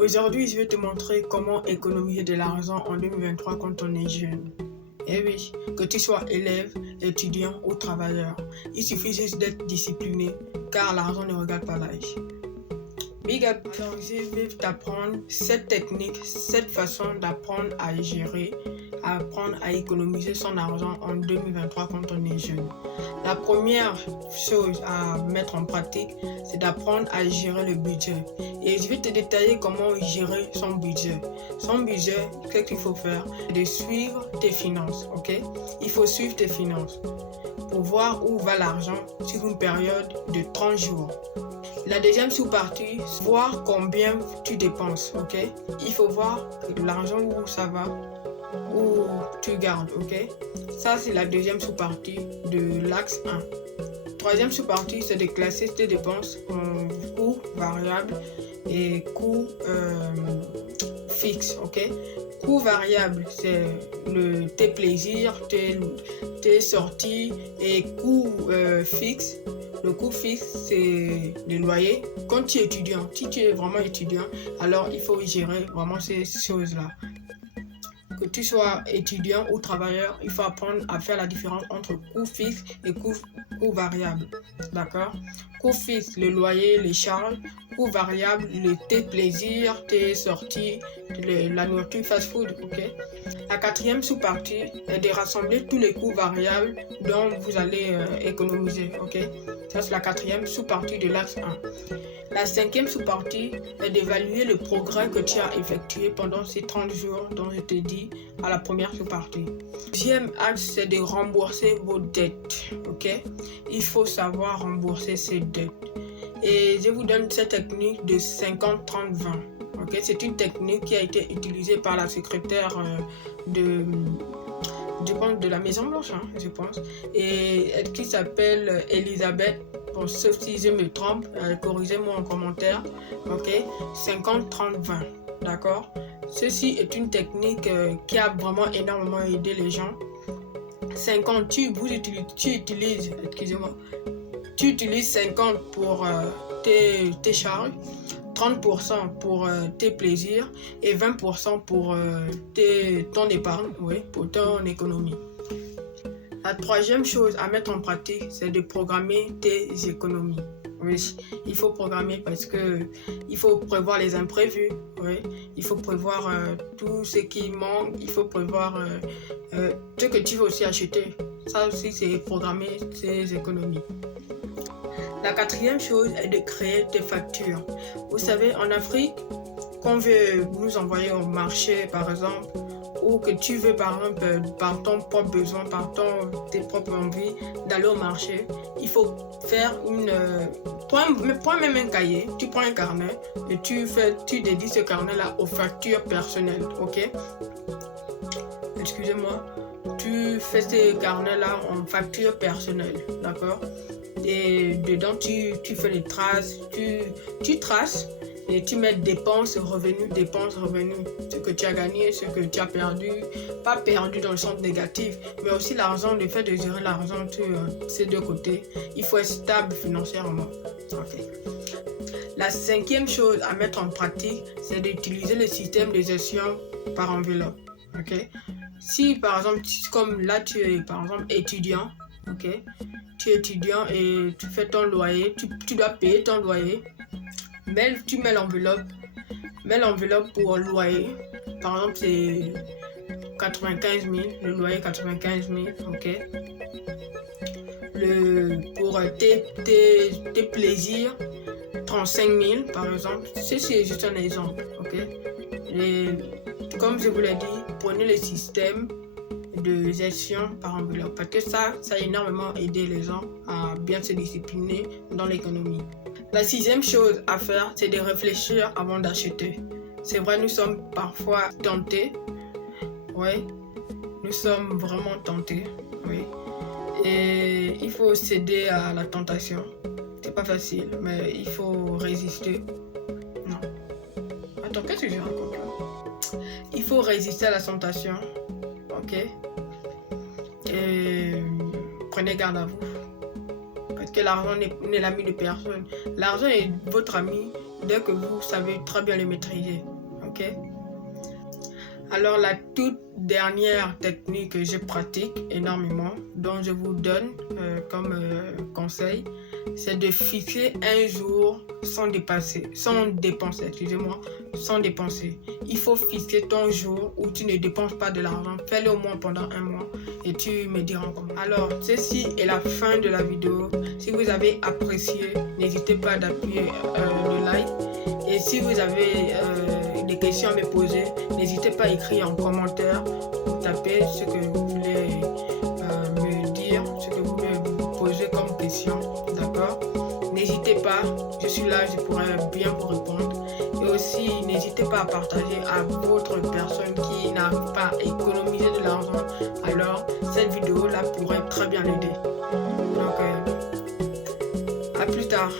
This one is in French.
Aujourd'hui, je vais te montrer comment économiser de l'argent en 2023 quand on est jeune. Eh oui, que tu sois élève, étudiant ou travailleur, il suffit juste d'être discipliné car l'argent ne regarde pas l'âge. Big up! Alors, je vais t'apprendre cette technique, cette façon d'apprendre à gérer, à apprendre à économiser son argent en 2023 quand on est jeune. La première chose à mettre en pratique, c'est d'apprendre à gérer le budget. Et je vais te détailler comment gérer son budget. Son budget, qu'est-ce qu'il faut faire? C'est de suivre tes finances, ok? Il faut suivre tes finances pour voir où va l'argent sur une période de 30 jours. La deuxième sous-partie, voir combien tu dépenses, ok? Il faut voir l'argent où ça va, où tu gardes, ok? Ça, c'est la deuxième sous-partie de l'axe 1. Troisième sous-partie, c'est de classer tes dépenses en coûts variables et coûts fixes, ok? Coûts variables, c'est tes plaisirs, tes sorties, et coûts fixes. Le coût fixe, c'est le loyer. Quand tu es étudiant, si tu es vraiment étudiant, alors il faut gérer vraiment ces choses-là. Que tu sois étudiant ou travailleur, il faut apprendre à faire la différence entre coût fixe et coût variable. D'accord? Coût fixe, le loyer, les charges. Coût variable, tes plaisirs, tes sorties, la nourriture fast-food. Ok? La quatrième sous-partie est de rassembler tous les coûts variables dont vous allez économiser. Ok? Ça, c'est la quatrième sous-partie de l'axe 1. La cinquième sous-partie est d'évaluer le progrès que tu as effectué pendant ces 30 jours dont je t'ai dit à la première sous-partie. Deuxième axe, c'est de rembourser vos dettes. Ok? Il faut savoir rembourser ses dettes. Et je vous donne cette technique de 50-30-20. Okay? C'est une technique qui a été utilisée par la secrétaire de la Maison Blanche, hein, je pense, et qui s'appelle Elisabeth. Bon, sauf si je me trompe, corrigez-moi en commentaire. Ok, 50-30-20, d'accord. Ceci est une technique qui a vraiment énormément aidé les gens. 50, tu utilises 50 pour tes charges, 30% pour tes plaisirs et 20% pour ton épargne, oui, pour ton économie. La troisième chose à mettre en pratique, c'est de programmer tes économies. Oui, il faut programmer parce que il faut prévoir les imprévus. Oui, il faut prévoir tout ce qui manque. Il faut prévoir ce que tu veux aussi acheter. Ça aussi, c'est programmer tes économies. La quatrième chose est de créer tes factures. Vous savez, en Afrique, quand on veut nous envoyer au marché, par exemple, ou que tu veux, par exemple, par ton propre besoin, par tes propres envies d'aller au marché, il faut faire prends même un cahier, tu prends un carnet et tu dédies ce carnet-là aux factures personnelles, ok? Excusez-moi, tu fais ce carnet-là en factures personnelles, d'accord? Et dedans, tu fais les traces, tu traces et tu mets dépenses, revenus, ce que tu as gagné, ce que tu as perdu, pas perdu dans le sens négatif, mais aussi l'argent, le fait de gérer l'argent sur ces deux côtés. Il faut être stable financièrement. Okay. La cinquième chose à mettre en pratique, c'est d'utiliser le système de gestion par enveloppe. Okay? Si par exemple, comme là tu es par exemple étudiant, ok, tu es étudiant et tu fais ton loyer, tu dois payer ton loyer, mais tu mets l'enveloppe pour loyer. Par exemple, c'est 95 000, le loyer 95 000, ok. Pour tes plaisirs, 35 000 par exemple. Ceci est juste un exemple, ok. Et comme je vous l'ai dit, prenez le système de gestion par enveloppe parce que ça a énormément aidé les gens à bien se discipliner dans l'économie. La sixième chose à faire, c'est de réfléchir avant d'acheter. C'est vrai, nous sommes parfois tentés. Oui, nous sommes vraiment tentés. Oui. Et il faut céder à la tentation. C'est pas facile, mais il faut résister. Non. Attends, qu'est-ce que je raconte là? Il faut résister à la tentation. Ok? Et prenez garde à vous. Parce que l'argent n'est l'ami de personne. L'argent est votre ami dès que vous savez très bien le maîtriser. Ok? Alors la toute dernière technique que je pratique énormément, dont je vous donne comme conseil, c'est de fixer un jour sans dépenser. Il faut fixer ton jour où tu ne dépenses pas de l'argent. Fais-le au moins pendant un mois et tu me diras comment. Alors, ceci est la fin de la vidéo. Si vous avez apprécié, n'hésitez pas d'appuyer le like. Et si vous avez des questions à me poser, n'hésitez pas à écrire en commentaire ou taper ce que vous voulez me dire, ce que vous voulez vous poser comme question. D'accord? N'hésitez pas, je suis là, je pourrai bien vous répondre. Et aussi, n'hésitez pas à partager à d'autres personnes qui n'arrivent pas à économiser de l'argent. Alors, cette vidéo-là pourrait très bien l'aider. Donc, à plus tard.